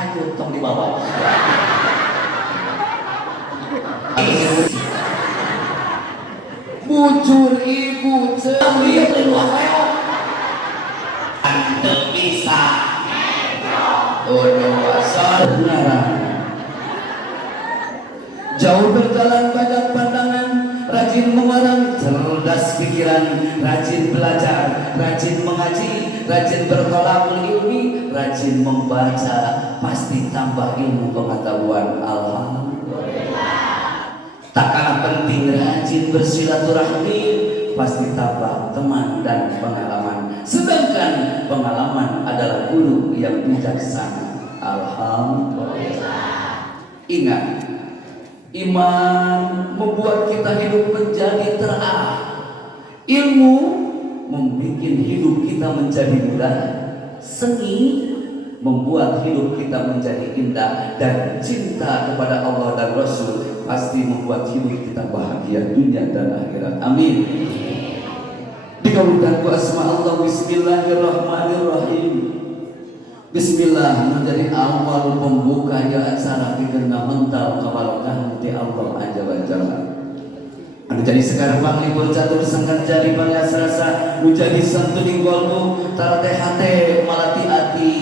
Ayo tong dibawa. Bujur ibu celiat di luar leo. Ante bisa. Udah asal jauh berjalan banyak pandangan, rajin mengarang, cerdas pikiran, rajin belajar, rajin mengaji, rajin bertolakul ilmi, rajin membaca, pasti tambah ilmu pengetahuan. Alhamdulillah. Tak kalah penting rajin bersilaturahmi, pasti tambah teman dan pengalaman. Sedangkan pengalaman adalah guru yang bijaksana. Alhamdulillah. Ingat, iman membuat kita hidup menjadi terarah. Ilmu membuat hidup kita menjadi mudah. Seni membuat hidup kita menjadi indah. Dan cinta kepada Allah dan Rasul pasti membuat hidup kita bahagia dunia dan akhirat. Amin. Dikabulkan ku asma Allah. Bismillahirrahmanirrahim. Bismillah menjadi awal pembuka ya acara karena mental kebarokahan di Allah Azza wa Jalla. Anu jadi sekarang panglipur catur sangkan jadi pangas rasa menjadi santuni kolbu tarateh hate malati ati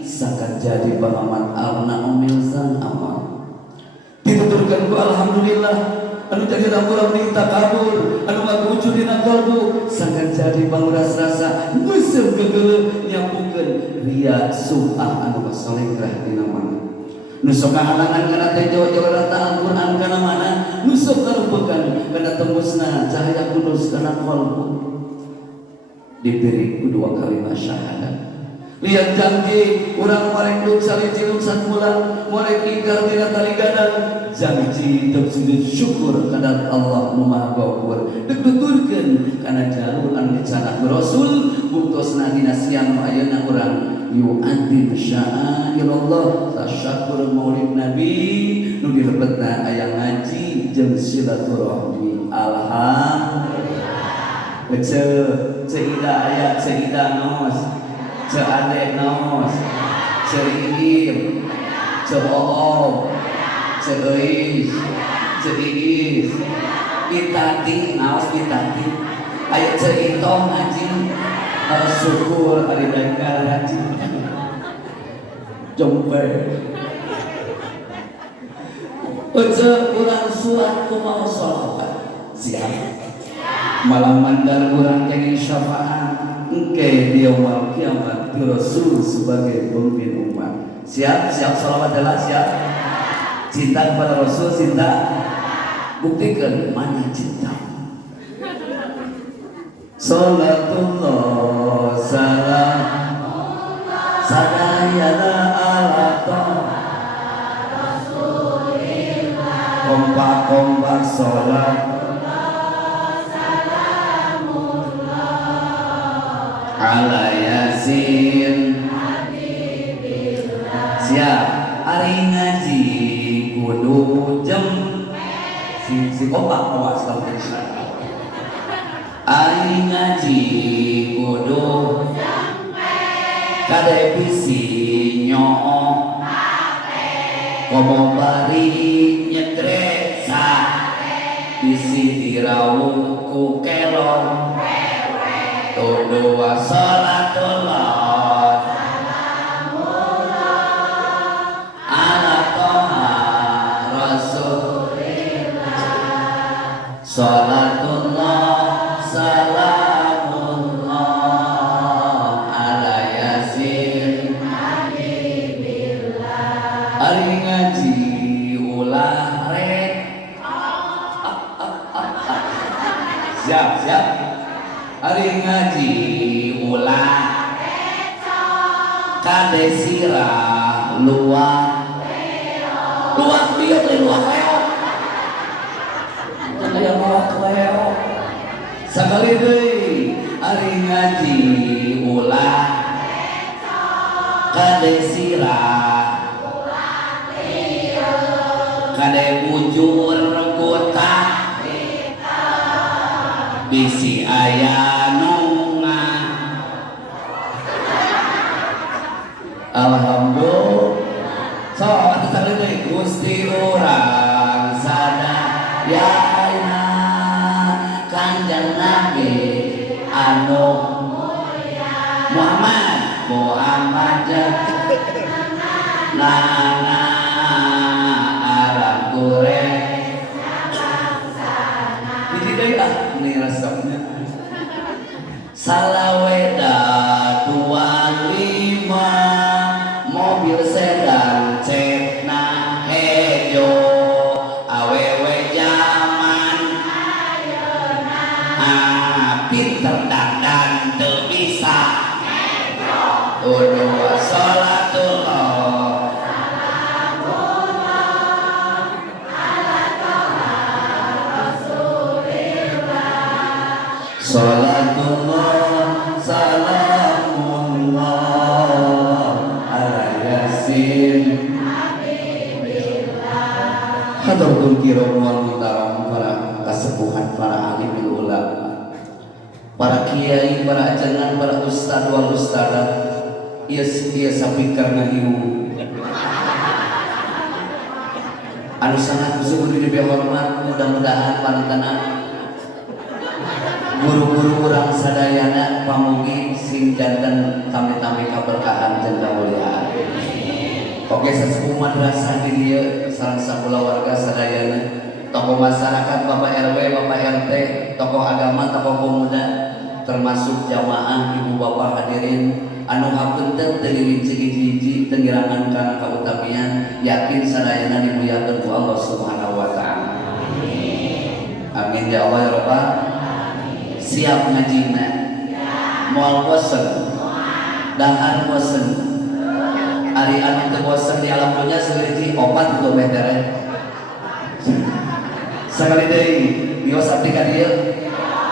sangkan jadi pengamat alna omil sang amal. Dituturkan ku alhamdulillah anu jadi rampurang di takabur anu ngagucu dina kolbu sangkan jadi panguras rasa musem gegele nyampukeun ria sum'ah anu kasolegrah dina mana nu sok halangan kana teh jawa-jawa rata Al-Qur'an kana mana nu sok karupekan kana tembusna cahaya kudus kana kolbu diberi kedua kalimat syahadat. Lihat janji urang marek lu salijilung satmulan marek ingkar dina tali gadang janji dek sujud syukur kepada Allah nu Maha Ghafuur dek tuturkeun kana jalur anu dicanak Rasul buktos dina siang nu ayeuna urang yu'adzim sya'airallah tasyakur maulid nabi nu dilebetna aya ngaji jeung silaturahmi. Alhamdulillah. Ceida aya ceida nos Ade nos, Iim, Oom, Eis, Iis, Itati, naos Itati, aya Itong haji, syukur ari dengkar haji, jombe, urang suat kumaha sholawat, siap, malam mandar urang kenging syafaat. Engke dia yaumul kiamat Rasul sebagai pemimpin umat. Siap, siap salawat adalah siap. Cinta kepada Rasul, cinta. Buktikan mana cinta. Salatullah salam sadayana ala Rasulillah. Kompak-kompak salat ala yasin siap ari ngaji kudu jam si kompak awas kalau ari ngaji kudu kade bisi nyoo komo bari nyetresa bisi dirawuh ku kelong Tudu wa salatullah salamullah ala toha rasulillah salatullah salamullah ala yasin habibillah. Ari ngaji ulah rek siap siap. Ari ngaji ulah kade sirah luar liat luar leo jangan luar leo sakali deui ari ngaji ulah kade sirah kade bujur kota bisi aya nungan alhamdulillah sekali deui Gusti urang sadayana Kanjeng Nabi anu Muhammad nana arang goreng ini deui nih resepnya salaweda 25 mobil sedan cetna hejo awewe zaman pinter dandan teu bisa udah sholatullah sholatullah salamullah ala yasin hadratul kiram wal muhtaram para kasepuhan para alim ulama para kiai para ajengan para ustad wal ustadah iya sapi karena ibu anu sangat bersyukur di hormat mudah-mudahan pantana guru-guru urang sadayana pamugi sing janten tami-tami kaberkahan jeung kamuliaan. Oke sesepuh madrasah di dieu sareng sakula warga sadayana, tokoh masyarakat, Bapak RW, Bapak RT, tokoh agama, tokoh pemuda, termasuk jamaah ibu bapak hadirin anu hapunten teu dirinci hiji-hiji teu ngirangan kana kautamian, yakin sadayana dimuliakeun ku Allah Subhanahu wa taala. Amin ya Allah ya Rabbal. Siap ngajina moal bosen dahar bosen ari anu teu bosen di alam dunya seuriti opat untuk betere sekali deui bios abdi ka dieu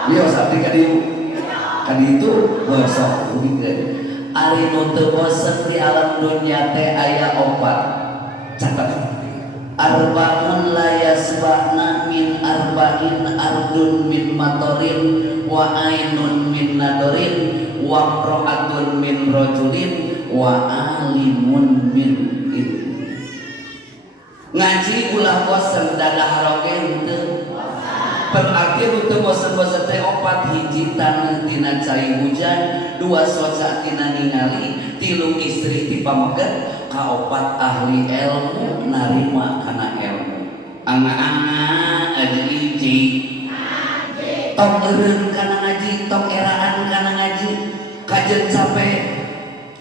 bios abdi ka dieu ka ditu bosok ari nu teu bosen di alam dunya teh aya opat catat arba'un la yasba'na min arba'in ardun min matorin wa ainun min nadorin wa ra'atun min rajulin wa alimun min ilm. Ngaji ulah bosen dadah roge henteu berarti teu bosen-bosen teh opat hiji taneuh tina cai hujan dua soca tina ningali tilu istri ti pameget kaopat ahli ilmu narima kana ilmu anga-anga aja hiji tok eureun kana ngaji tok eraan kana ngaji kajeun sampai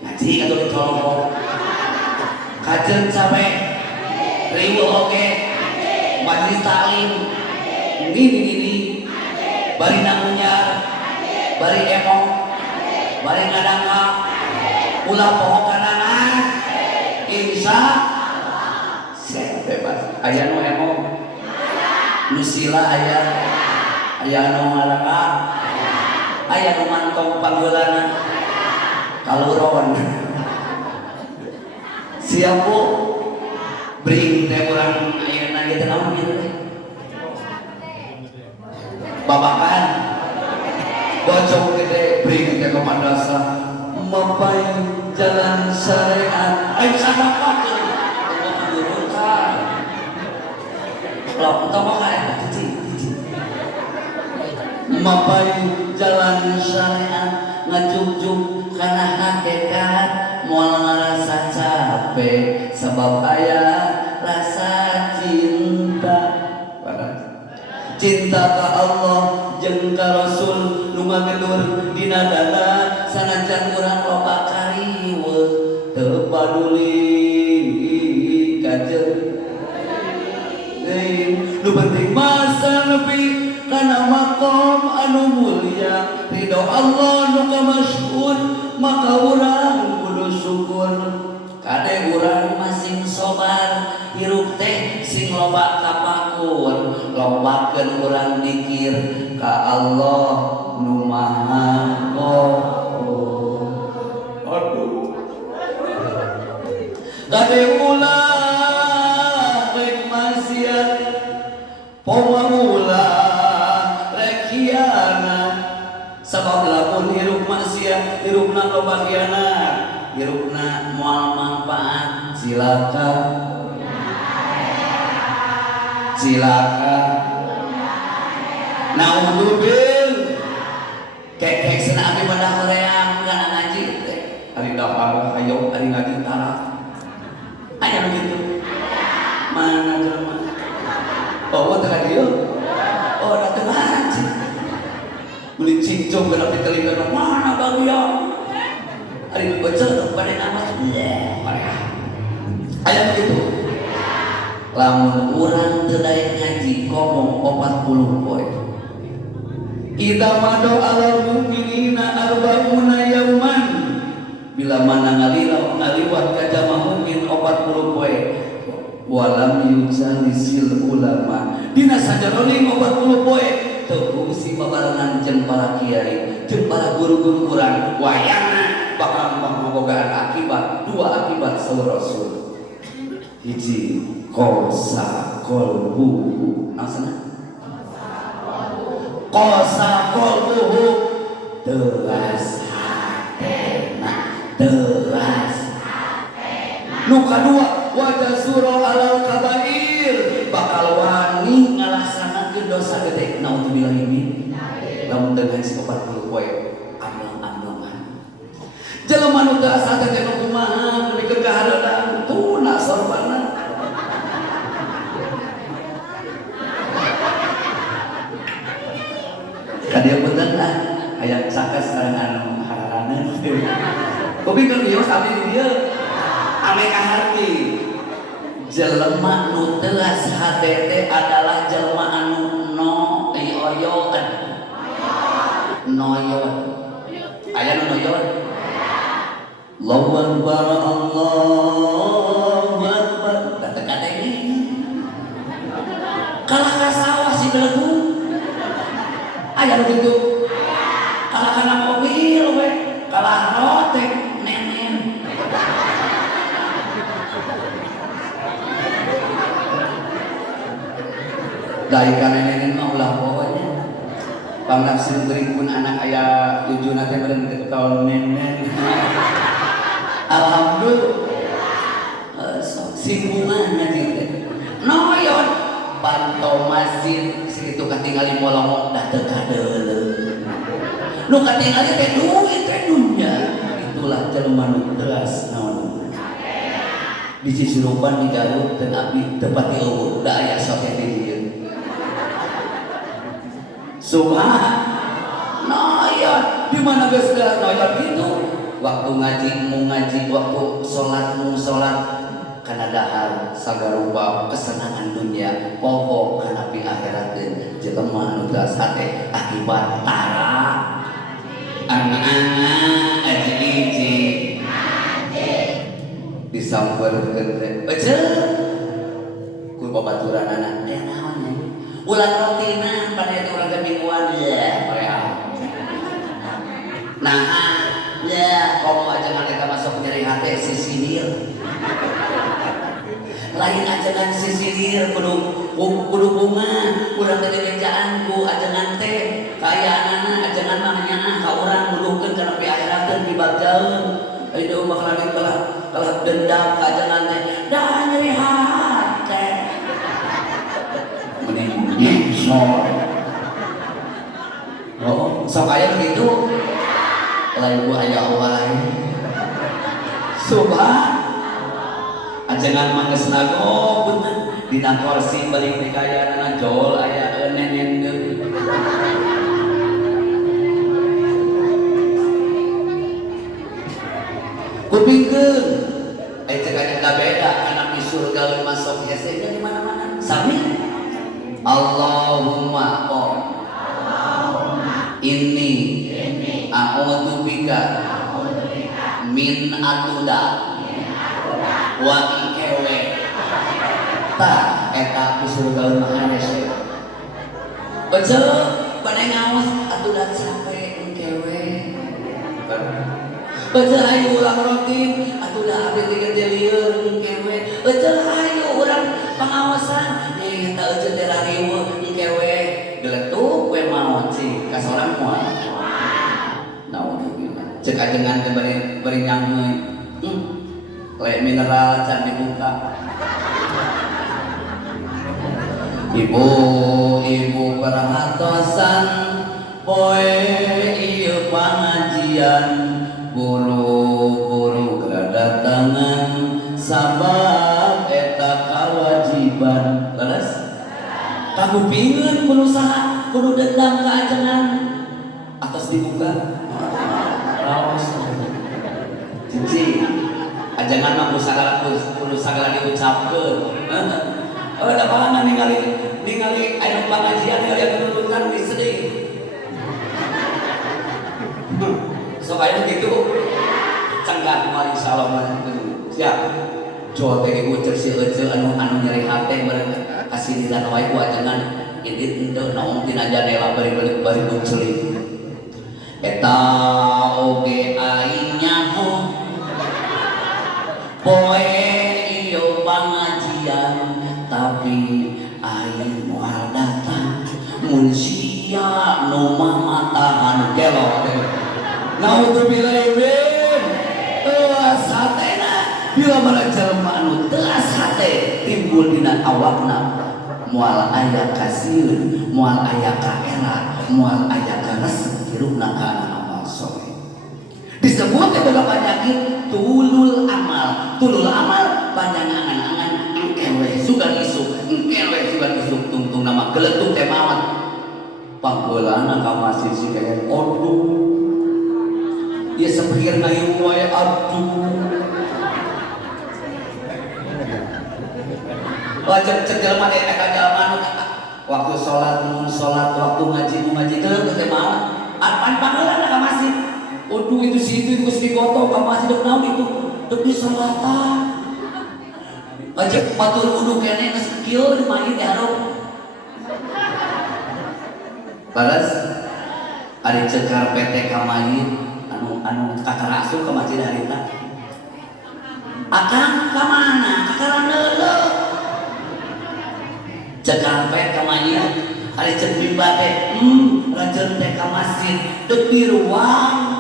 ngaji atuh ditolong kajeun sampai riweuh oge majelis taklim gini bari nangunyar bari emong bari ngadangka ulah poho kanangan insya Allah bebas aya nu emong nu sila aya nu ngadangka aya nu mantong panggeulana kaluron siap Bu bring teh urang ayeuna ge teh naon kitu teh babakan bocong gede bring ke madrasah mapai jalan syariat ayo sadaqah lo tong ka cici mapai jalan syariat ngajung-jung kana hakikat moal ngarasa capek sebab aya rasa cinta cinta ka Allah jeung ka Rasul nu ngagelur dina dada sanajan urang loba kariweuh teu paduli ka jeung nu penting masa nepi kana maqam anu mulia ridho Allah nu kamasyhur maka urang kudu syukur kade urang masing sobar hirup teh sing loba kapakur lobakeun urang dikir ka Allah nu maha aduh kade ulah rek maksiat pomo ulah rek khianat sabab lamun hirup maksiat hirupna loba khianat hirupna moal manfaat silakan silakan. Naudzubil kek sana abi pada horeang enggak ngaji teh. Ari daftar ayo ari ngaji tara. Aya begitu. Mana jelema? Oh, tengah dia. Oh, datang ngaji. Beli cincong gerak di telinga mana bagian? Ari baca pada nama aya begitu. Lamun urang teu daek ngaji ngomong 40 poe. Idza madu alal mu'minina arba'una yauman. Bila mana ngaliwat ka jamaah mukmin 40 poe. Walam yujalisil ulama. Dina sajaroning 40 poe teu fungsi babarengan jeung para kiai, jeung para guru-guru urang. Wayangna bakal bogaan akibat, dua akibat saur Rasul. Hiji kosa kolbuhu. Maksudna kosa kolbuhu teras hatena, teras hatena. Nu kadua wajah surah alal kabair, bakal wani ngalaksanakeun dosa gede. Naudzubillah ini lamun teu ngaji 40 poe amlang-amlangan. Jelema nu teu asa teh kumaha beri kehareudang tuna sorbana. Kadia punten aya sakas karangan hararaneun. Kopi kan ieu abdi dieu ame kaharti. Jelema nu teu hate teh adalah jelema anu noyoan. Noyon. Aya nu noyon. Allahu Akbar, Allahu Akbar. Da teu kadenge. Kalah ka sawah si belegu. Aya begitu. Kalah kana mobil we, kalah rotek nenen. Dari kana nenen mah ulah pokoknya. Pangnafsir beuring pun anak aya tujuna teh beureum tahun nenen. Alhamdulillah. Simbungan ngaji teh. Noyon pantau masjid segitu katingali molong dah teu kadeuleuh. Nu katingali teh duit teh dunya. Itulah jelema nu teuas naon. Di Cicirupan di Garut teu abdi teu pati eueuh da aya soke di dieu. Noyon di mana geus geus noyon itu waktu ngaji mau ngaji, waktu sholat mau sholat, karena dahar sagarupa kesenangan dunia pokok kana pi akhirat jelema nu teu hate akibat tara anak-anak aji-iji disampeurkeun teh beujeu ku babaturan anak teh naon nya ulah rotinan pada itu urang mingguan ya nah ya komo aja nganeka masuk nyeri hati sisir lain ajangan sisir kudu bunga urang teh bejaanku ajangan teh kayaanana ajangan mah ka urang nuduhkeun kana pi akhirateun dibagaeun ayeuna mah lagi kalah dendam ka ajangan teh da nyeri hati mending oh sok aya begitu lain gua aya wae subhan ajengan mah geus nagob dina kursi balik di kayaana jol aya nenen geus kupingkeun aya teh kaya beda kana di surga masuk hese di mana-mana sami Allahumma inni a'udzu bika min atuda wa ikewe ta eta surga mahanes bejo bade ngaos atuda capek ikewe bejo ayo ulang rotin atuda abdi tiga lieur ikewe bejo ayo urang pengawasan nya eta euceun teh rariweuh ikewe geletuk we maot sih ka sorang moal naudzubillah cek ajengan teh bari nyangeuy lek mineral can dibuka Ibu-ibu perhatosan poe ieu pangajian guru-guru kedatangan sabab eta kewajiban leres kagupingeun kudu saha kudu dendam ka ajengan atas dibuka raos cici ajengan mah kudu sagala diucapkeun da parangan ningali aya pangajian ningali kedudukan di sedih sok aya gitu cengkat moal insyaallah siap coba teh ibu cek si ece anu nyeri hate bareng kasih dina wae ku ajengan indit henteu naon tina jadela bari muncul eta oge aing nyaho poe ieu pangajian tapi aing moal datang mun sia nu mamatahan gelo naudzubillah teas hatena bila mana jelema anu teas hate timbul dina awakna moal aya kasieun moal aya kaera moal aya karesep hirupna kana amal soleh disebut beberapa penyakit tulul amal panjang angan-angan engkewe sugan isuk tungtung nama geletuk teh mamat panggeulana ka masjid si kayak aduh ieu sapikirna ieu wae aduh wajib jelema teh ka jalma waktu salat waktu ngaji teh mamat pan panggeulana ka masjid aduh itu situ geus digoto ka masjid deuk naon itu deuk di salatan wajib matur wudu kene geus kieu di main dihareup balas ari cekar PT ka main anu kakarasup ka masjid harita akang ka mana kakarandeuleuh cekar PT ka main ari cek mimbar teh rajeun teh ka masjid deuk di ruang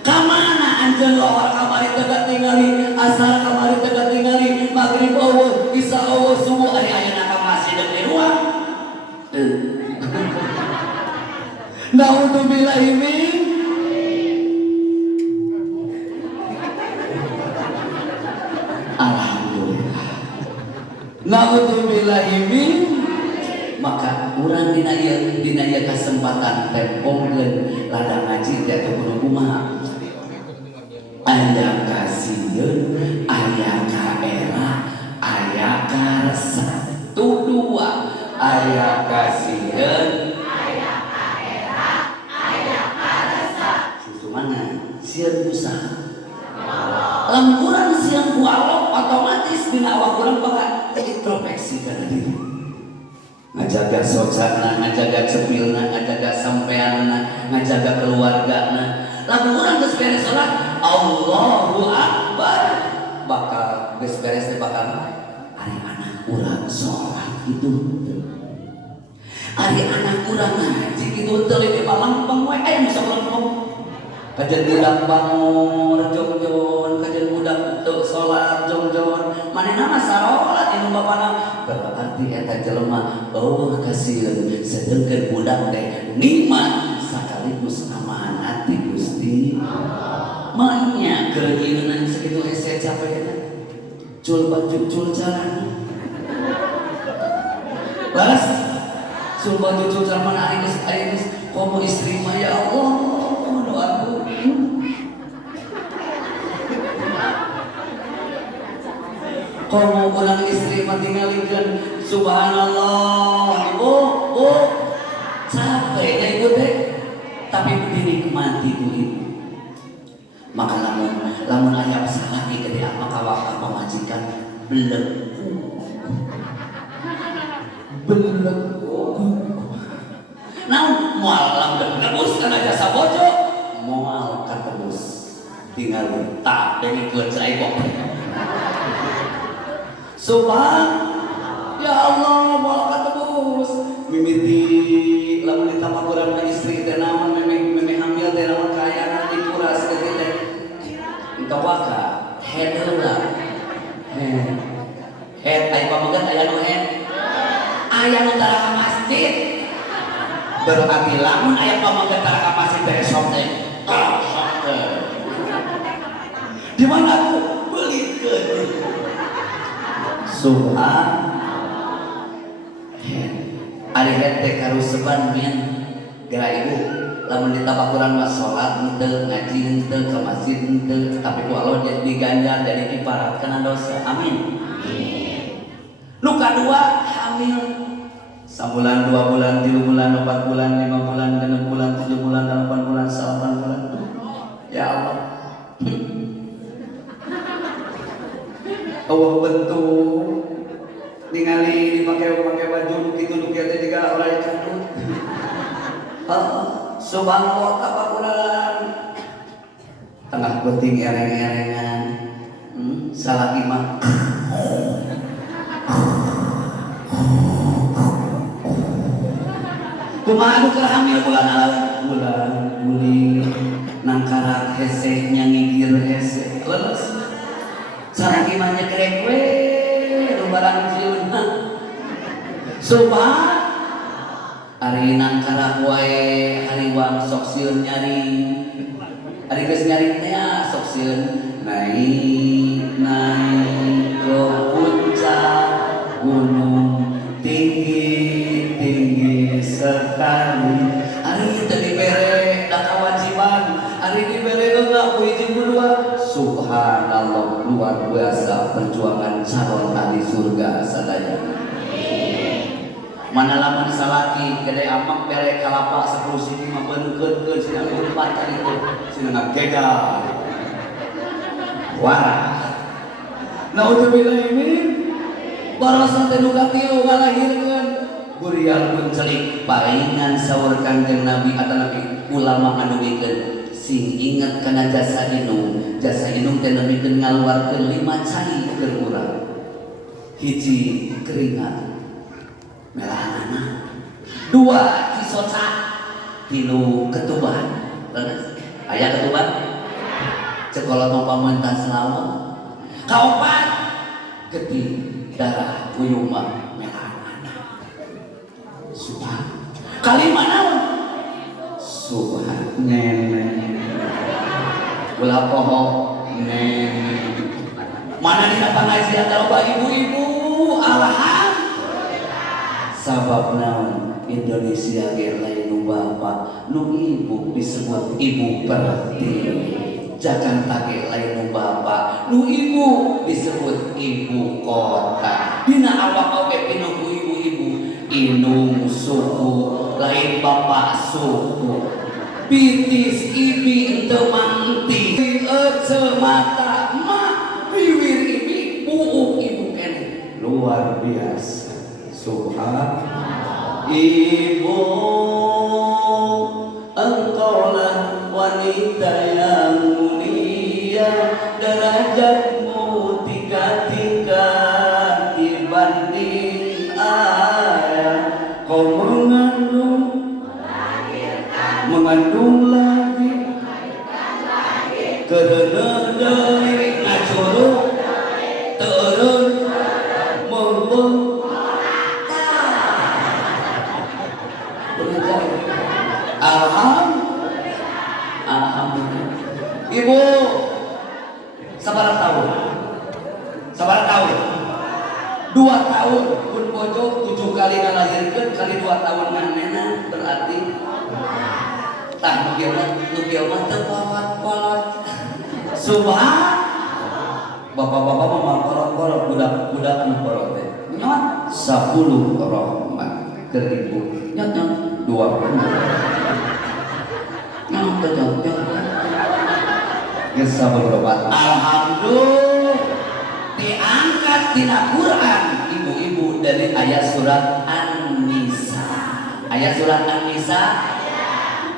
kamana anjeun lohor kamari teu tingali asar kamari teu tingali magrib eueuh isya eueuh subuh ari ayeuna ka masjid deuk di ruang naudzubillah min alhamdulillah naudzubillah min maka urang dina ieu kesempatan tempongkeun ladang ngaji teh teu kudu kumaha aya kasieun aya kaera aya karesep dua aya kasieun aya kaera aya karesep susumana sieun usaha lamun urang sieun ku Allah otomatis dina awak urang bakal introspeksi kana diri ngajaga socana ngajaga cepilna ngajaga sampeanna ngajaga keluargana lamun urang geus beres salat Allahu Akbar bakal geus beres teh bakal ari anak urang salat gitu ari anak urang ngaji kitu teu teh palampang wae aya nu sakelempong kajen budak bangun jongjon kajen budak teu salat jongjon manehna mah salat inu bapana berarti eta jelema eueuh kasieun sedengkeun budak teh nikmat sakaligus amaan hati Gusti maknya keregieunan sakitu hese capekna cul baju cul jalan balas cul baju cul jalan mana ari geus komo istri mah ya Allah doaku komo urang istri mah tingalikeun subhanallah ibu capek ibu teh tapi dinikmati ku ibu maka lamun aya salah di gede apa kawak pamajikan beleku naon moal lamun nebus kana jasa bojo moal katebus tinggal tak dengikeun sae kok subhan ya Allah moal katebus mimiti lamun ditambah urang istri teh naon meme hamil teh naon kaayana dikuras teh tawaka head head ai pamagat pamagetan aya nu aya nu tara ka masjid. Berarti lamun aya pamagetan tara ka masjid teh sok teh. Di mana aku belikeun. Subhan. Ari henteu karuseban men. Gara ibu lamun ditabakuran mah salat henteu, ngaji henteu, ka masjid henteu, tapi ku Allah diganjar jadi diparatkeun dosa. Amin. Nu kadua hamil. Sabulan, 2 bulan, 3 bulan, 4 bulan, 5 bulan, 6 bulan, 7 bulan, 8 bulan, 9 bulan. Ya Allah. Allah bentuk ningali dipakai baju kitu nu kieu teh juga orang kandung. Subhanallah tabakuran. Tengah penting ereng-erengan. Salah imam. Kumaha anu keur hamil bulan alam? Bulan guling nangkarak hese nyangigir hese. Leles. Sareng imam nyekrek we nu barang sieun. Subhan ari nangkarak wae hariwang sok sieun nyari. Ari geus nyari teh sok sieun naik ke puncak gunung tinggi sekali. Ari teu dibere da kewajiban, ari dibere enggak ku hiji kedua. Subhanallah, luar biasa perjuangan calon ahli surga sadaya. Mana lamun salaki gede amak bere kalapa 10 sini mah beunkeun cenah 4 kali itu cenah ngagega. Wah. Naudzubillah min. Barasan teh nu katilu ngalahirkeun burial pun celik paringan saur Kanjeng Nabi atau Nabi ulama ngadugikeun sing ingat kana jasa indung teh nemikeun ngaluarkeun 5 cai keur urang. Hiji keringat melanana, 2 cisoca, 3 ketuban. Aya ketuban? Cekolot mau pamuntan selawat. Kaopat getih darah uyuma melanana. Subhan. Kalimah naon? Subhan. Nene. Ulah poho nene. Mana dina pangajian loba ibu-ibu alhamdulillah. Sabab naon Indonesia ge lain nu bapa, nu ibu disebut ibu pertiwi. Jakarta ge lain nu bapa, nu ibu disebut ibu kota. Dina awak oge pinuh ibu-ibu, indung suku, lain bapa suku. Pitis ibi henteu mangti, ece mata mak, bibir ibi buuk ibu kene. Luar biasa. Subhan. Ibu engkaulah wanita yang mulia, derajatmu 3 tingkat dibanding ayah. Kau mengandung lagi karena dari ngacuruk turun membung. Alhamdulillah. Ibu sabar tahun 2 tahun pun bojo 7 kali ngalahirkeun kali 2 tahun nganena berarti tah nu kieu mah teu kolot-kolot. Subhan. Bapak-bapak mah kolot-kolot budak-budak anu kolot teh. Nyot 10 rahmat keur ibu. Nyot 20. Kisah berobat. Alhamdulillah diangkat tina Quran ibu-ibu dari ayat surat An-Nisa. Ayat surat An-Nisa.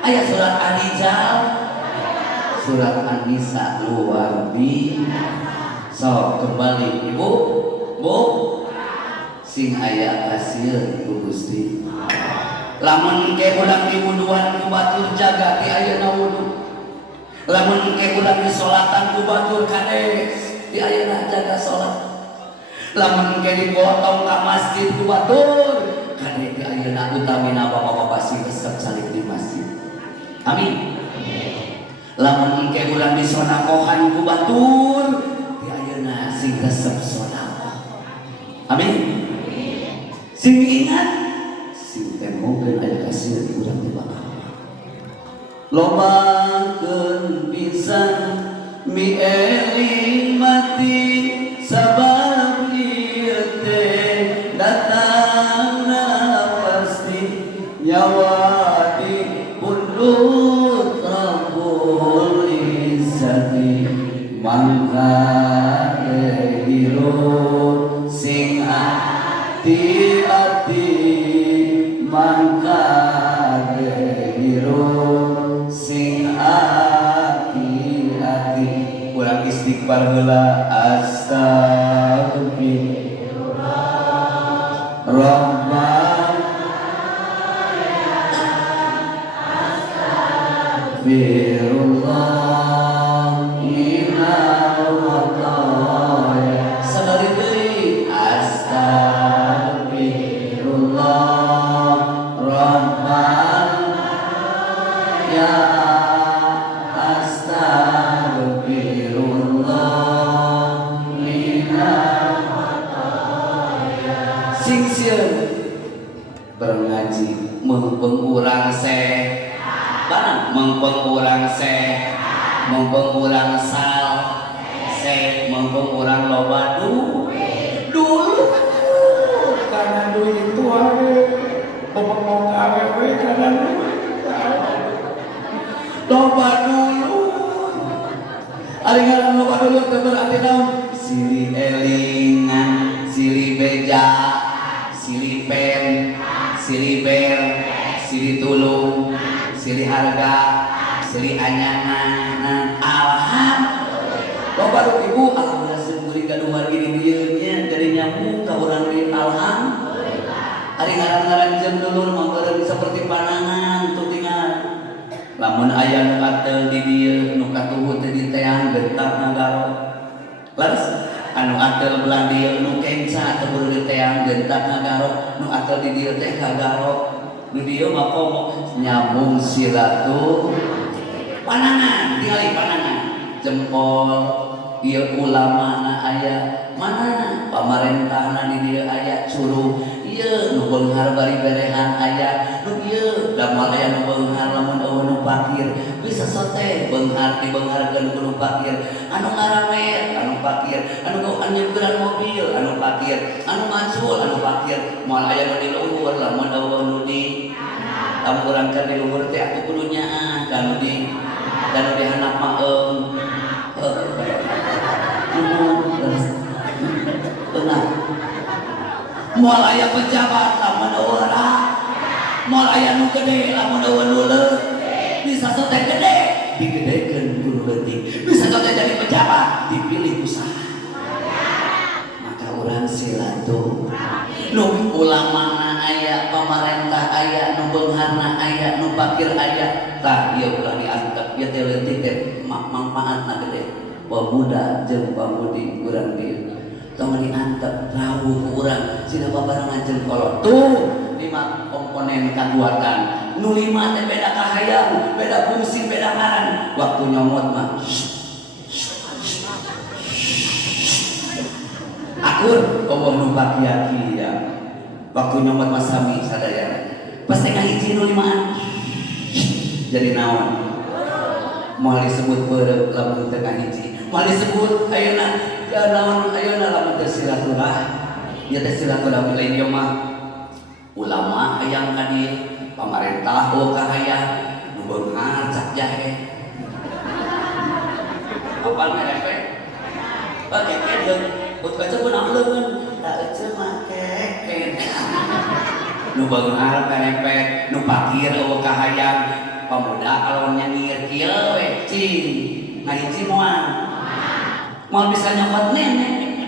Ayat surat An-Rijal. Surat An-Nisa luar biasa. So kembali ibu, bu, sing aya hasil ku Gusti. Lamun ke budak diwuduan ku batur jaga ti ayeuna wudu. Lamun ke budak disolatan ku batur kades ti ayeuna jaga salat. Lamun ke dipotong ka masjid ku batur kadek ayeuna utamina bapak-bapak sih resep salib di masjid. Amin. Lamun ke urang disonakohan ku batur di ayeuna sing resep sonakoh. Amin. Sing ingat sing temokeun aya kasih di urang di bakal lobakeun pisan mi eling mati sabab ieu teh datangna pasti nyawa di pundut Rabbul Izzati mangka hirup sing hati-hati mangka hirup sing hati-hati urang istighfar heula astagfirullah astagfirullah minal khataya sadari deui astagfirullah rabbana ya astagfirullah minal khataya sing sieun berngaji mumpung urang seh barang mumpung urang seh mumpung urang sal seh mumpung urang loba dulu karena duit itu ngomong awewe karena loba dulu ari ngaran loba dulu teh berarti naon silih elingan silih beja silih pen silih bel silih tulung silih harga silih anyangan alham loba du ibu alhamdulillah semburi gaduh margi di dieu nya dari nyambung ka urang di alham ari ngaran-ngaran jeung dulur mangeureun saperti panangan tutingan lamun aya nu atel di dieu nu katuhu teh di teang gentak ngagaro laras anu atel belah dieu nu kenca teh buru di teang gentak ngagaro nu atel di dieu teh kagaro nu dieu mah komo nyambung silatu panangan tingali panangan jempol ieu ulama na aya mana pamarentahna di dieu aya curuh ieu nu beunghar bari berehan aya nu ieu damal aya nu beunghar lamun eueuh nu pakir bisa sote beunghar dibeungharkeun ku nu pakir anu ngaramet anu pakir anu nyeugeran mobil anu pakir anu macul anu pakir moal aya nu di luhur lamun eueuh nu di lamun urang keur di luhur teh atuh kudu nyaah kanu di dan di handap mah tenang moal aya pejabat lamun urang moal aya nu gede lamun eueuh bisa sote gede digedekeun kudu leutik bisa sote jadi pejabat dipilih usaha maka urang silatu nu ulamana aya pamarentah aya nu beungharna aya nu pakir aya tah ieu ulah diantep ieu teh leutik teh manfaatna gede pemuda jeung pamudi urang dieu tong diantep rawuh ku urang sina babarengan jeung kolot tuh 5 komponen kakuatan nu 5 teh beda kahayang beda fungsi beda ngaran waktu nyomot mah akur omong nu pakiaki ya waktu nyomot mas sami sadaya pas tengah hiji nu 5an jadi naon moal disebut beureup lamun tengah hiji moal disebut ayeuna ya naon ayeuna lamun teh silaturahmi ya teh silaturahmi lain ieu mah ulama hayang ka dieu pamarentah kahayang nu beunghar cak jahe apal ngarepe keke deung ut kaca pun amleun da euceul mah keke nu beunghar karepek nu pakir eueuh kahayang pamuda alon nyengir kieu we cing ngahiji moal bisa nyokot nenek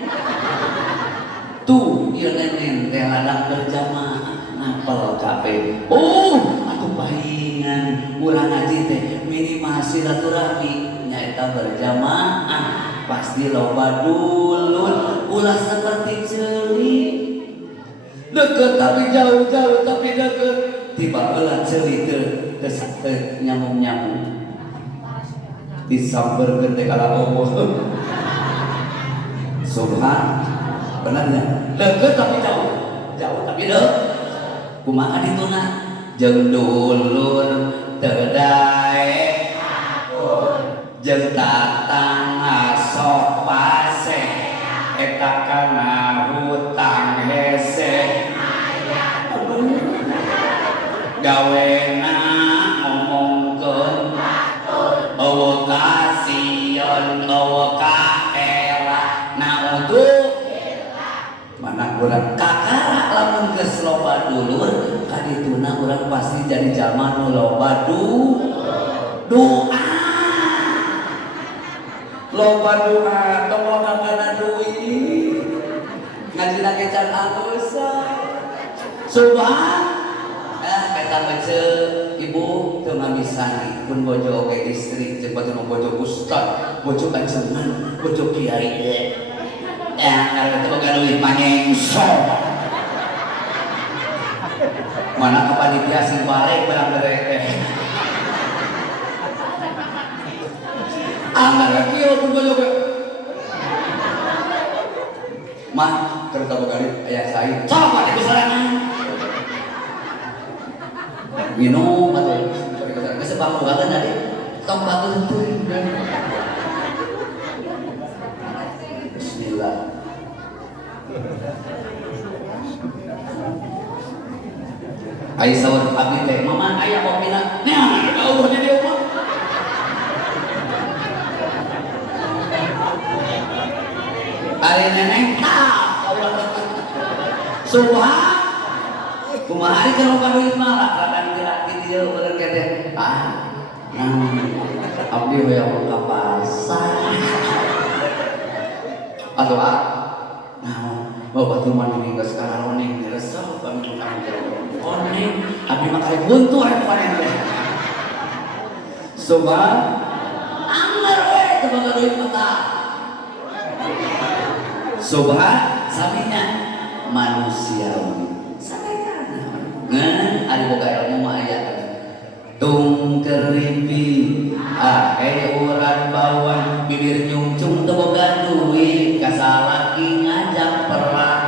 tuh ieu nenek teh ladang berjamaah napel kabeh atuh pahingan urang ngaji teh minimal silaturahmi nyaeta berjamaah pasti loba dulur ulah seperti deket tapi jauh, jauh tapi deket. Tiba heula ceuli teu nyambung-nyambung. Disamperkeun teh kala Allah. Subhan, benarnya deket tapi jauh, jauh tapi deket. Kumaha dituna? Jeung dulur teu daek jeung tatang sok pase eta kana hutang hese gawena ngomongkeun eueuh kasihan eueuh kaela na untuk mana urang kakara lamun geus loba dulur kadituna urang pasti jadi jalma nu loba doa loba doa tong kana duit ngajina kecan anusa subhan kata baca ibu teu ngamisani pun bojo oge istri jeung batu bojo ustad bojo kancengan bojo kiai kalau teu boga duit manyengso mana kapanitia sing balik barang derek anggar kieu pun bojo mah keur boga duit aya sae coba di sorangan minum atau kesebang buatan tadi tong batu itu bismillah ai sahur abdi teh mama aya kopina nya Allah di dieu mah ari neneng tah Allah subhan kumaha ari kalau duit mah lakan di dieu bener kete abdi hoyong ka pasar atau bawa batu mani geus kararoneng diresep kami tanggung jawab oneng abdi mah kaya buntu aya panen teh subhan anggar we teu boga duit mata subhan saminya manusiawi ngan ari boga ilmu mah aya tung keripi urang bawan bibir nyungcung teu boga duit kasalaki ngajak perang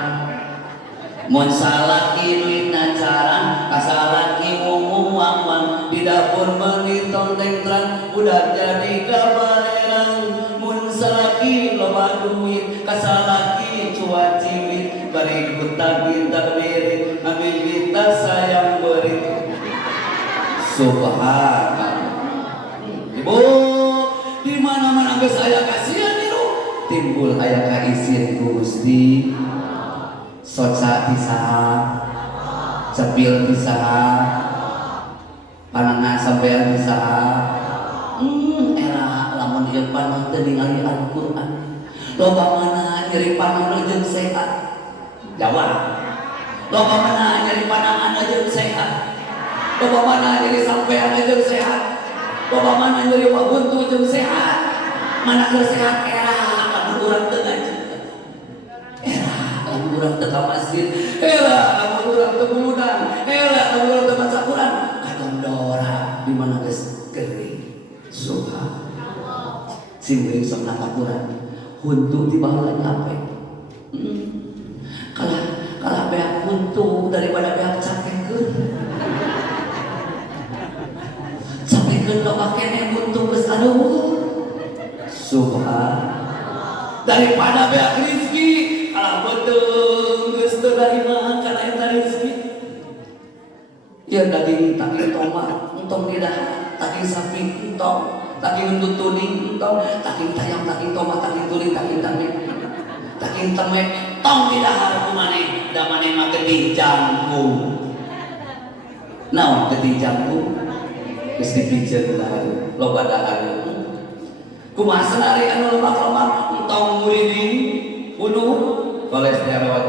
mun salaki duitna carang kasalaki ngomong di dapur meuli tonteng terang udah jadi kabalerang mun salaki loba duit kasalaki cuac ciwit bari hutang kita mirit ambil kita sayang beri subhanallah ibu di mana-mana geus aya kasihan itu timbul aya kaisin ku Gusti soca pisaha cepil pisaha panangan sampean pisaha era lamun ieu panon teu ningali Al-Qur'an loba mana nyeri panon jeung sehat jawab loba mana nyeri panangan jeung sehat loba mana nyeri sampean jeung sehat loba mana nyeri buntu jeung sehat mana keur sehat era lamun urang teu ngaji era lamun urang teu ka masjid era lamun urang teu buludang era lamun urang teu maca Quran kadondora di mana geus geuring subhanallah sing geuring sok maca Quran huntu ti baheula ape kalah beak huntu daripada beak cakekeun cakekeun lo kakene huntu geus aduh subhan daripada beak rezeki kalah beteung geus teu darima kana eta rezeki ieu daging taking tomat entong di dahar taking sapi entong taking untut tuning entong taking tayam taking tomat taking tuning taking temek tong di dahar kumane da mane mah getih jangkung naon getih jangkung geus dipijeun dahar loba dahar kumaha sanari anu lemak-lemak entong muridin bunuh kolesterol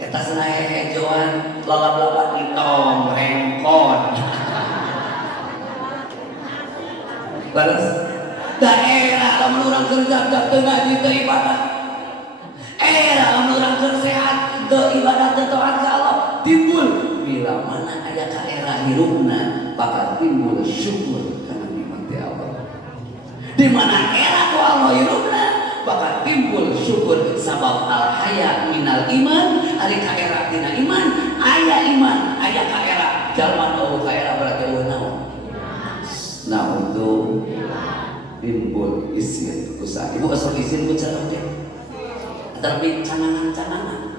eta sanae hejoan lalap-lalap entong rengkon balas daerah lamun urang kerja teu ngaji teu ibadah era lamun urang keur sehat teu ibadah teu taat ka Allah hirupna bakal timbul syukur karena nikmat Allah. Di mana era ku Allah hirupna bakal timbul syukur sabab al haya minal iman. Ari ka era tina iman aya ka era jalma nu ka era berarti naon. Nah untuk timbul isin usaha ibu asal isin ku cara teh tapi canangan-canangan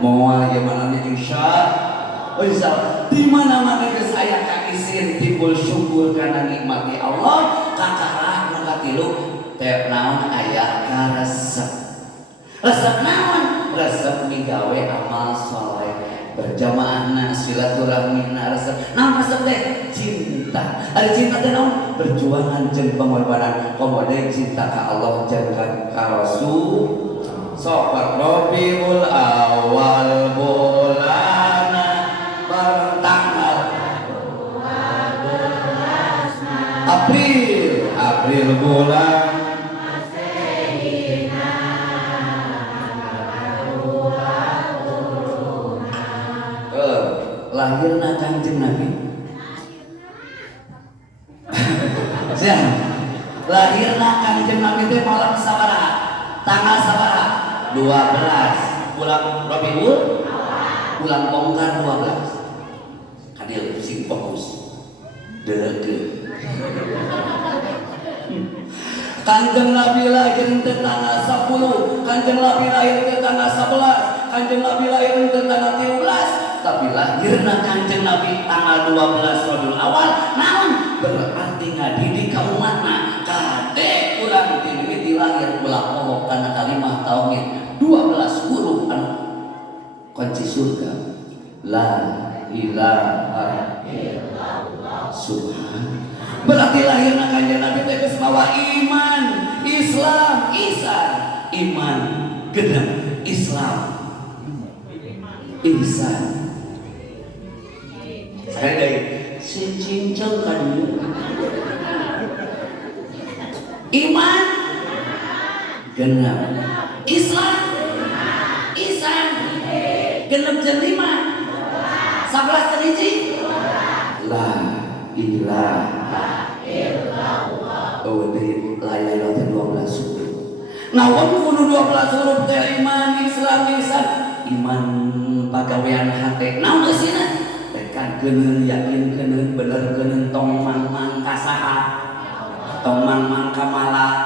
moal ya mana nih insya di mana-mana geus aya ka isin timbul syukur karena nikmati Allah kakara nu katilu teh naon aya ka resep naon resep migawe amal saleh berjamaahna silaturahmina resep naon resep teh cinta ada cinta teh naon perjuangan jeung pengorbanan komode cinta ka Allah jeung ka Rasul sok Rabiul Awal bulana tanggal April bulan lahirna Kanjeng Nabi. Siapa? Lahirna Kanjeng Nabi teh malam sabaraha? Tanggal sabaraha? 12 bulan Rabiul bulan Bongkar 12. Kadil sing fokus. Deukeun. Kanjeng Nabi lahir teh tanggal 10, Kanjeng Nabi lahir teh tanggal 11, Kanjeng Nabi lahir teh tanggal 13. Tapi lahirna Kanjeng Nabi tanggal 12 Rabiul Awal naon berarti ngadidik ka umatna kade urang ti lahir ulah pokok kana kalimah tauhid 12 huruf anu kunci surga la ilaha illallah subhan berarti lahirna Kanjeng Nabi teh geus mawa iman Islam ihsan iman genep Islam ihsan saya dari cincang kan iman genap Islam ihsan genep jeung 5 11 teriji la ilaha illallah oh dari la ilaha 12 huruf naon kudu 12 huruf teh iman Islam ihsan iman pagawean hate naon eusina kan keuneun yakin keuneun bener keuneun tong mang kasaha tong mang ka malak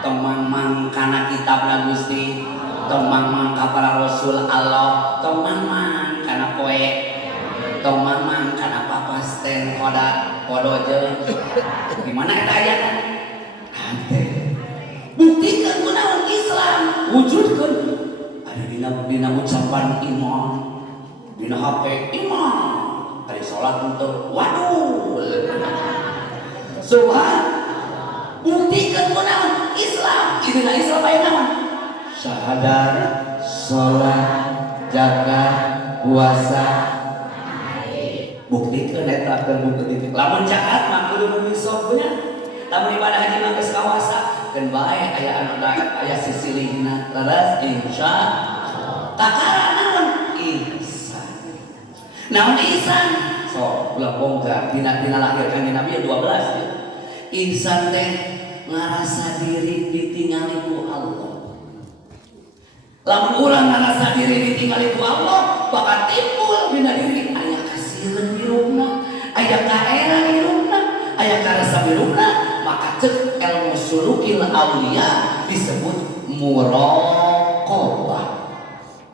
tong mang kana kitabna Gusti tong mang ka para rasul Allah tong mang kana poe tong mang kana papasten kodo jeung di mana eta ayatna hate buktikan kunaon Islam wujudkeun ada dina ucapan iman dina hate iman hari sholat untuk waduh subhan buktikan kunaon Islam itu na Islam aya naon syahadat sholat zakat puasa buktikan eta bukti lamun zakat mah kudu misobnya lamun ibadah haji mah geus kawasa keun bae aya anu aya sisilihna leres insyaallah takara naon naon ihsan so ulah bongkar dina lahir Kanjeng Nabi 12 ya. Ihsan teh ngarasa diri ditinggali ku Allah. Lamun urang ngarasa diri ditinggali ku Allah bakal timbul dina diri aya kasireun hirupna aya kaera hirupna aya karasa hirupna maka ceuk ilmu sulukil aulia disebut muraqabah.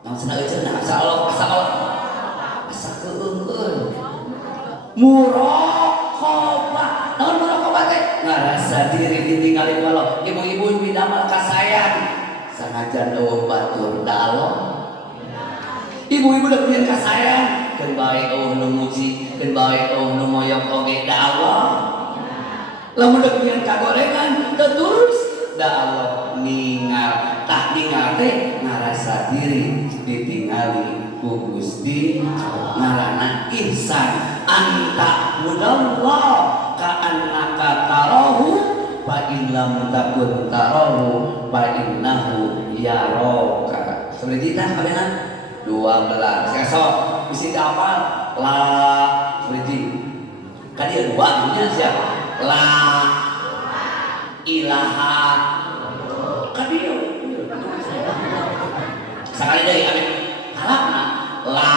Naon cenah euceuna asa Allah muraqabah naon muraqabah teh ngarasa diri ditinggali ku Allah ibu-ibu bidamel kasayang sanajan eueuh batur da Allah ibu-ibu da punya kasayang keun bae eueuh nu muji keun bae eueuh nu moyong oge da Allah lamun da punya kagorengan teu tulus da Allah ningal tah ningal teh ngarasa diri ditinggali ku Gusti ngaranna ihsan anta budallah ka annaka tarahu fa in lam takun tarahu fa innahu yaraka seperti kita kabehna 12 esok bisi hafal la beriji kali dua nya siapa la ilaha kali sekali dari amin halakna la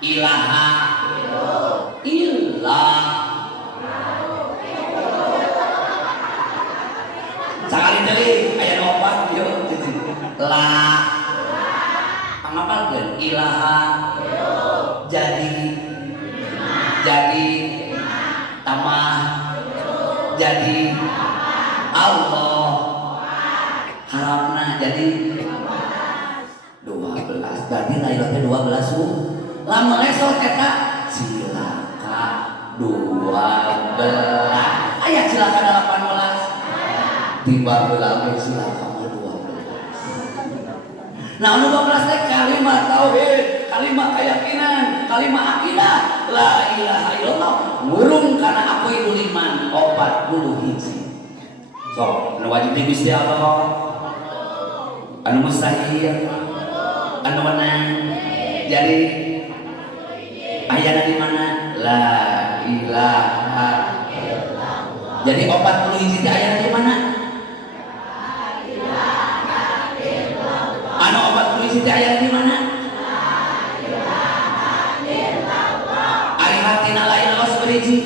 ilaha illa sekali dari ayat opat yuk la pangapalkeun ilaha jadi tamah jadi Allah harapna jadi 12 berarti lailotnya 12 bu lamun esok eta cilaka 12 aya cilaka 18 tiba belah cilaka 12 nah 12 teh kalimat tauhid kalimat keyakinan kalimat akidah la ilaha illallah ngurung kana aku itu iman 40 hiji so anu wajib di Gusti Allah anu mustahil anu menang jadi ayana di mana la ilaha illallah jadi 40 hiji teh ayana di mana anu 40 hiji teh ayana di mana ari hatina la ilaha saberiji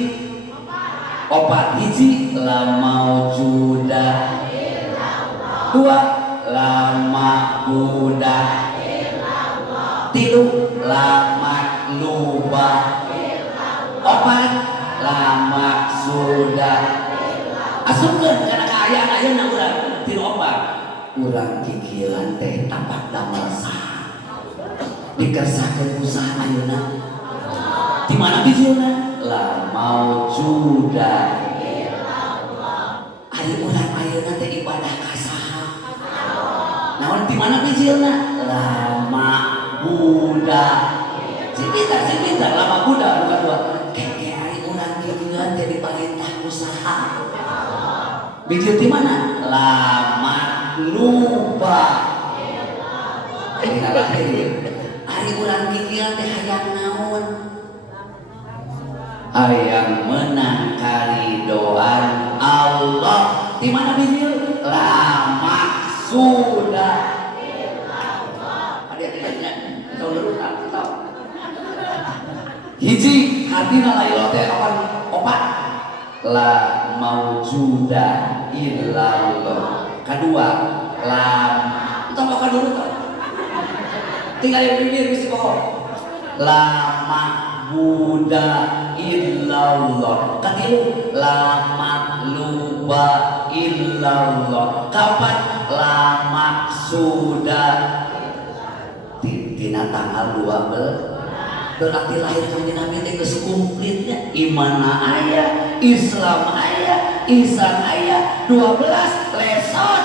4 hiji la maujudah 2 la ma'budah 3 la matlubah 4 la maksudah asupkeun kana kaayaan ayeuna urang 3 4 urang kikieuan teh tapak damel saha dikersakeun usaha ayeuna di mana bijilna la maujudah ari urang ayeuna teh ibadah ka saha naon di mana bijilna la ma'budah cinta lama Buddha bukan dua kayak hari urang kikieuan teh diparentah usaha bijil di mana lama lupa hari urang kikieuan teh hayang naon hayang menang karidoan Allah di mana bijil lama sudah hiji hatina la ilaha teh apan opat la maujudah illallah kadua lam tambah kadua tah tinggal yang bibir geus poho la ma'budah illallah katilu la matluba illallah kapan la maksudah tina tanggal 12 berarti lahir kanjeng Nabi teh geus kumplitnya iman aya Islam aya ihsan aya 12 lesot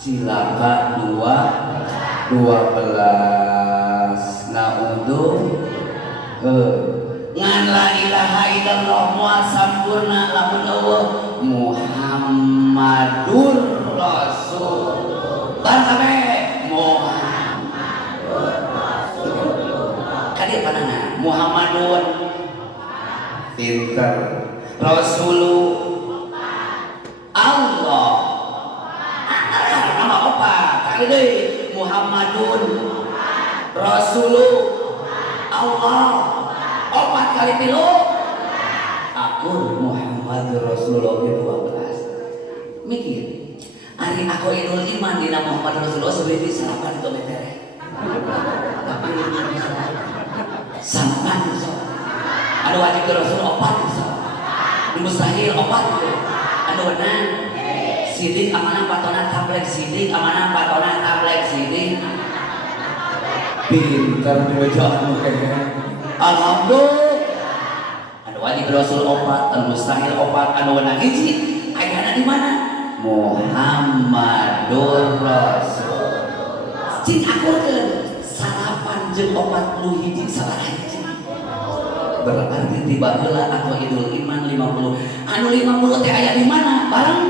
cilaka 12 naudzu ngan la ilaha illallah moal sampurna lamun Allah Muhammadur Rasul tan kabeh Muhammadur Rasulullah kadi panana Muhammadun pinter Rasulullah Allah nama apa kali deui Muhammadun Rasulullah Allah opat kali tilu akur Muhammad Rasulullah 12 mikir ari aku idul iman dina Muhammad Rasulullah sebenarnya sarapan itu betere tapi sampan so anu wajib ke Rasul opat so anu mustahil opat anu benar sidik amanah patona tablek sidik amanah patona tablek sidik pintar diwajahmu kayaknya alhamdulillah anu wajib Rasul opat anu mustahil opat anu wenang hiji ayana di mana Muhammadur Rasulullah cing akurkeun salapan jeung 40 hiji sabaraha hiji berarti tiba heula aku idul iman 50 anu 50 teh aya di mana bareng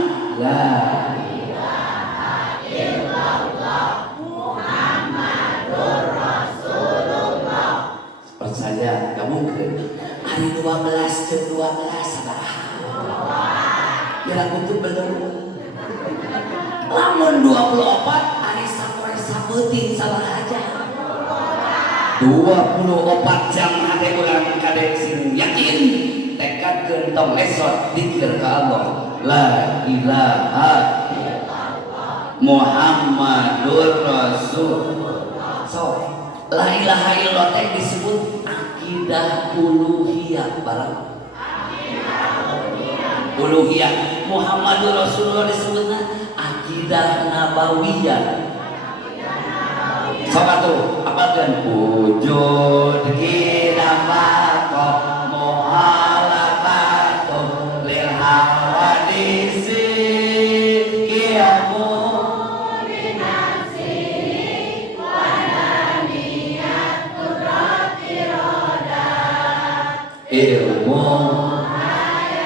la ilaha illallah Muhammadur Rasulullah percaya gabungkeun 12 sabaraha? Kira kutu belum. Lamun 24 ari sapore sapeuting sabaraha aja? 24 jam hade urang kade sing yakin tekadkeun tong lesot dikir ka Allah la ilaha Muhammadur Rasulullah. So la ilaha illallah teh disebut akidah uluhiyah barang. Uluhiyah. Muhammadur Rasulullah disebutna akidah nabawiyah. Sokatu apalkan wujud kita makom muhalafatum lil hawadisi kiamu binafsi wadaniyat kudrati roda ilmu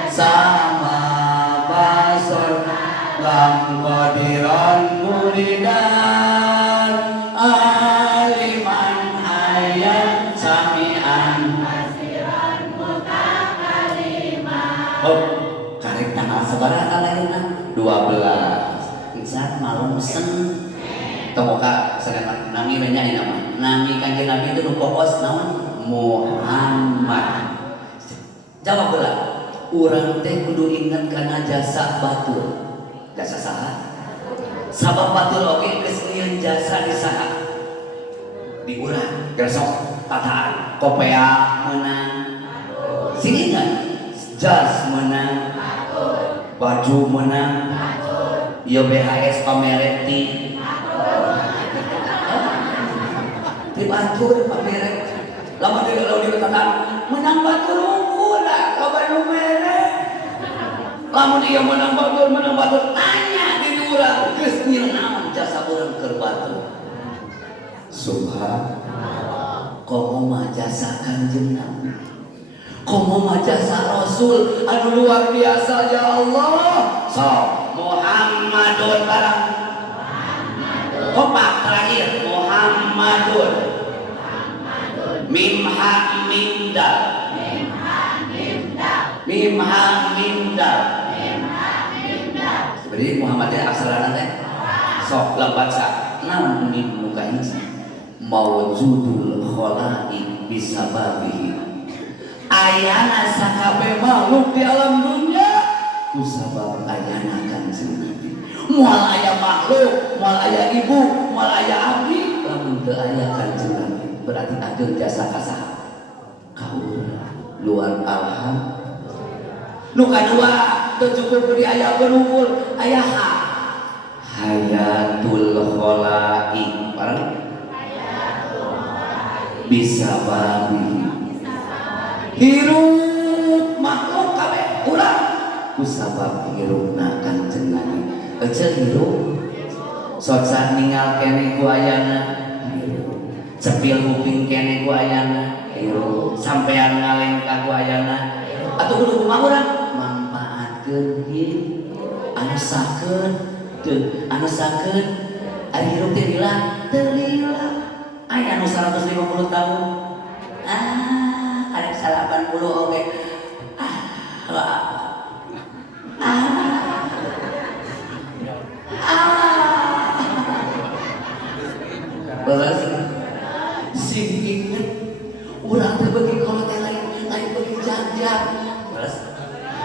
sama basar lam qadiran muridan aliman ayat samian masiran mutakalimah. Oh, karek tanggal sabaraha lainna 12 insan malam sen tomoka saneman nami banyak nama nami kanjeng Nabi itu nu pokos naon Muhammad. Jawab heula urang teh kudu inget kana jasa batur. Jasa saha? Sabab batur oge geus nyieun jasa di saha? Di urang. Besok tataan kopea menang. Sini kan? Jas menang. Baju menang. Ieu BHS pameret ti. Ti batur pameret. Lamun di tataan menang batur unggul lah kabar nu merek. Lamun ieu menang batur tanya di urang geus nyieun naon jasa urang keur batur. Subhanallah. Komo mah jasa Kanjeng Nabi. Komo mah jasa Rasul anu luar biasa ya Allah. So, Muhammadun barang. Kompak terakhir Muhammadun. Mimha mimdal. Mimha mimdal. Sebenarnya Muhammadnya aksara teh. Sok lambaca. Naon mim nu kahiji? Mawjudul khalaiq bisababihi. Ayana sakabeh makhluk di alam dunia kusabab ayana Kanjeng Nabi. Moal aya makhluk, moal aya ibu, moal aya abdi, lamun teu aya Kanjeng Nabi berarti ajeun jasa ka saha? Ka urang. Luar alhamdulillah. Nu kadua teu cukup di aya berunggul, aya hayatul khalaiq. Barang bisa babi hirup makhluk kabeh urang kusabab hirupna Kanjeng Nabi. Ece hirup socan ninggal kene ku ayana hirup cepil kuping kene ku ayana hirup sampean ngalengka ku ayana atuh kudu kumaha urang manfaatkeun hirup anu sakeun teu anu sakeun ari hirup teh lila teu lila. Aya anu 150 tahun. Ada 80 oke. Beres. Sing inget urang teh beuki kalau teh lain beuki jajan. Beres.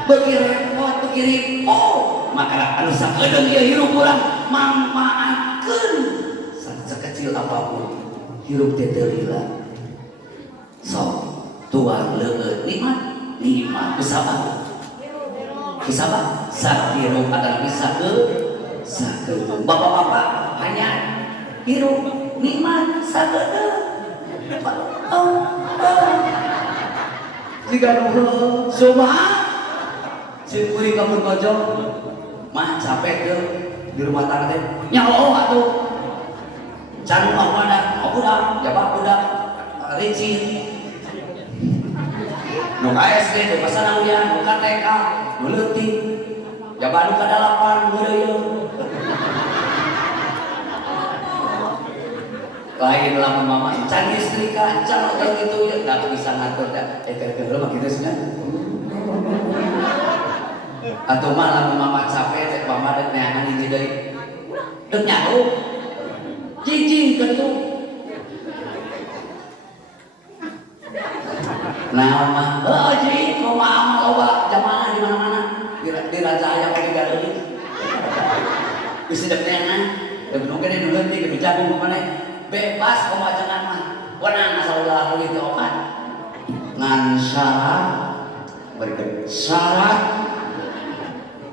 Beuki repot, beuki ripo. Maka anu sakedeung ieu hirup urang manfaatkeun sekecil apapun. Hirup teh teu lila. Sok tuang leueut nikmat kusabab sakirup atau sakeun. Bapak-bapak hanya hirup nikmat sakeun. Jika nuhun subhan si kuring kamu kojong mah capek teu di rumah tangga teh nyaho atuh can mah mana budak jabak budak ricin nu SD nu pasanauyan nu TK nu leutik jabak nu kadalapan ngeureuyeuh lain lamun mama can istri ka can oge kitu ya da bisa ngatur da keur mah kitu cenah Atau malah mama capek cek mama dek neangan ini deui. Dek nyaho. Cicing kentu. Nah, mah, ji, kumaha loba jamaah di mana-mana. Di Raja Ayam di Garut. Geus dek neangan. Dek nu gede nu leutik nu jagung mana. Bebas kumaha jangan mah. Wenang saudara kulit opat. Ngan syarat berikut syarat.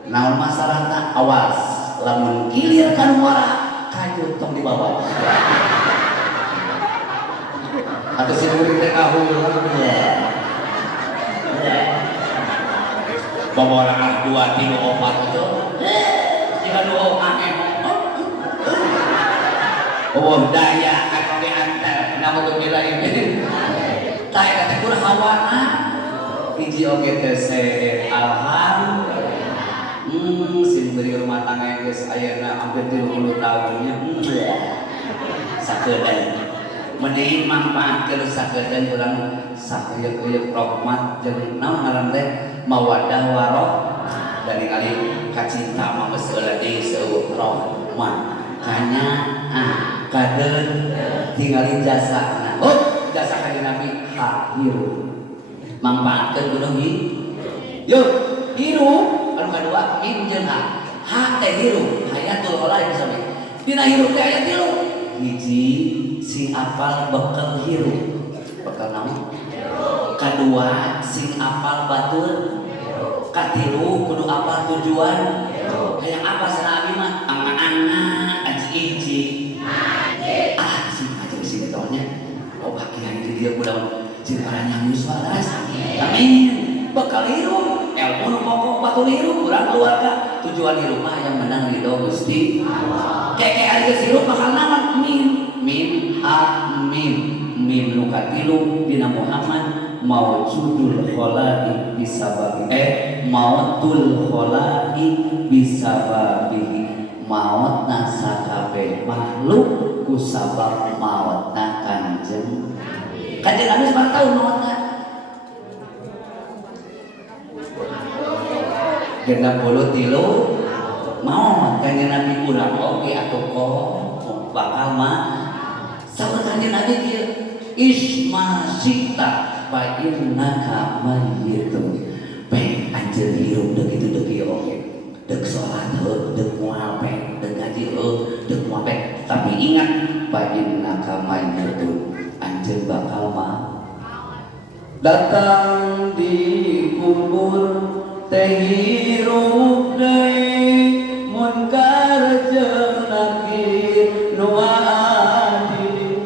Naon masalahna awas lamun kilir kan muara kayu tong dibawa atau si murid teh kahul bawa orang 2 3 4 itu jika doa angin oh daya kan diantar namun untuk nilai ini tah eta kurang hawana hiji oge teh alhamdulillah sing beri rumah tangga geus ayeuna hampir 30 tahunnya sakedeun mending manfaatkeun sakedeun urang sakeuyeuh rahmat jeung naon ngaran teh mawaddah warahmah dari kali kacinta mah geus euleudi seueuh rahmat kanya kadeun tingali jasana jasa kanjeng Nabi hak hirup manfaatkeun kudu yuk hirup anu kadua im jeung hak teh hirup hayatul khalaiq sampai dina hirup teh aya 3 hiji sing apal bekal hirup bekal naon kadua sing apal batur katilu kudu apal tujuan hayang apa sana abi mah anga-anga aji hiji sing aja di sini tahunnya bagian di dia kudaon jeung aranya muswaras amin bekal hirup ilmu nu pokok batul hirup urang keluarga tujuan hirup mah yang menang ridho Gusti Allah keke ari geus hirup bakal naon mim nu katilu dina Muhammad maujudul khalaiq bisababi mautul khalaiq bisababihi mautna sakabeh makhluk ku sabab mautna kanjeng Nabi sebarang tahu mautna genap puluh tilu mau kanjeng Nabi urang oge atuh kok bakal mah sabar kanjeng Nabi kieu isma sita fa innaka mayyitun pe anjeun hirup deuk kitu deuk ieu oge deuk salat heuh deuk moal pe deuk ngaji heuh deuk moal pe tapi ingat fa innaka mayyitun anjeun bakal mah datang di kubur teh hirup deui munkar jeung nakir nu adil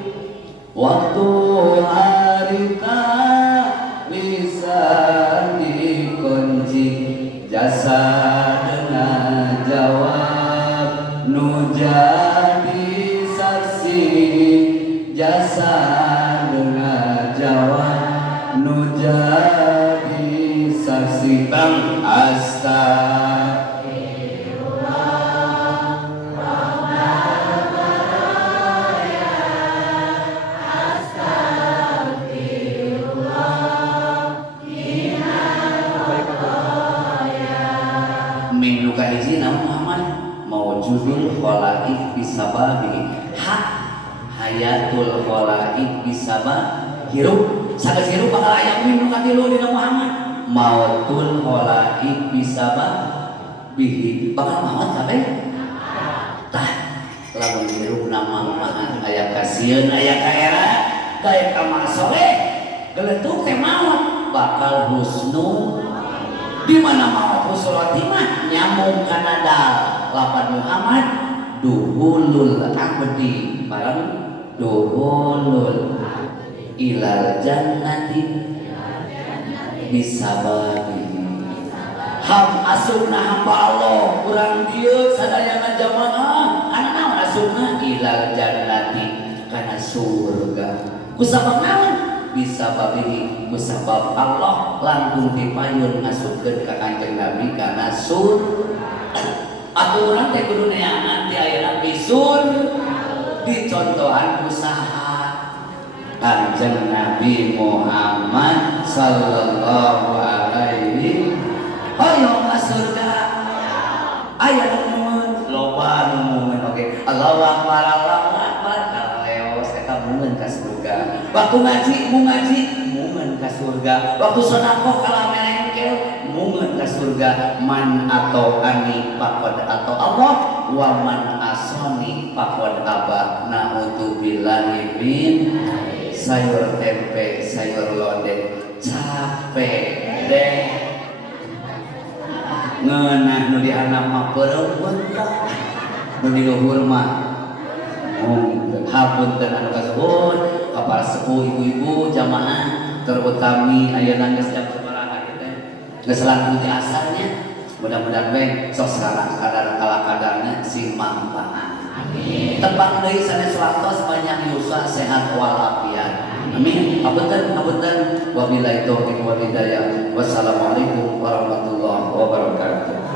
waktu harita bisa dikunci jasadna jawab nu jadi saksi jasadna jawab nu jadi saksi bang astagfirullah rabbal baraya astagfirullah minal baraya min luka hiji naon Muhammad maujudul khalaiq bisababi hak hayatul khalaiq bisabab hirup sageus hirup bakal aya min nu katilu dina Muhammad mautul khalaiq bisabab bihi bakal maut kabeh tah lamun hirup nama mahan aya kasieun aya kaera daya ka soleh geletuk teh maut bakal husnul di mana maut husnul khotimah nyambung kana dal lapan Muhammad duhulul abdi barang duhulul ilal jannati bisababi ham asupna hamba Allah urang dieu sadayana jamaah kana naon asupna ilal jannati kana surga kusabab naon bisababi kusabab Allah langkung dipayun ngasupkeun ka kanjeng Nabi kana surga atuh urang teh kudu neangan ti ayeuna bisur dicontohan usaha kanjeng Nabi Muhammad sallallahu alaihi surga aya nemuan loba nemuan oke Allahu akbar leos eta mungan ka surga waktu ngaji mungan ka surga waktu sedekah kalamelengkel mungan ka surga man atau ani faqad atau Allah wa man asani faqad aba na'udzubillahi min sayur tempe sayur lodeh capek deh ngeunah nu di anak mah pereupeun nu di luhur mah hapunten anu kasuhun ka para sepuh ibu-ibu jamaah terutami ayeuna geus jam sabaraha teh geus langkung ti asarnya mudah-mudahan we sok sareng kadar kadarnya sing manfaat amin tepang deui sanes waktos banyak yusa sehat walafiat amin apunten wabillahi taufiq wal hidayah wassalamualaikum warahmatullahi wabarakatuh.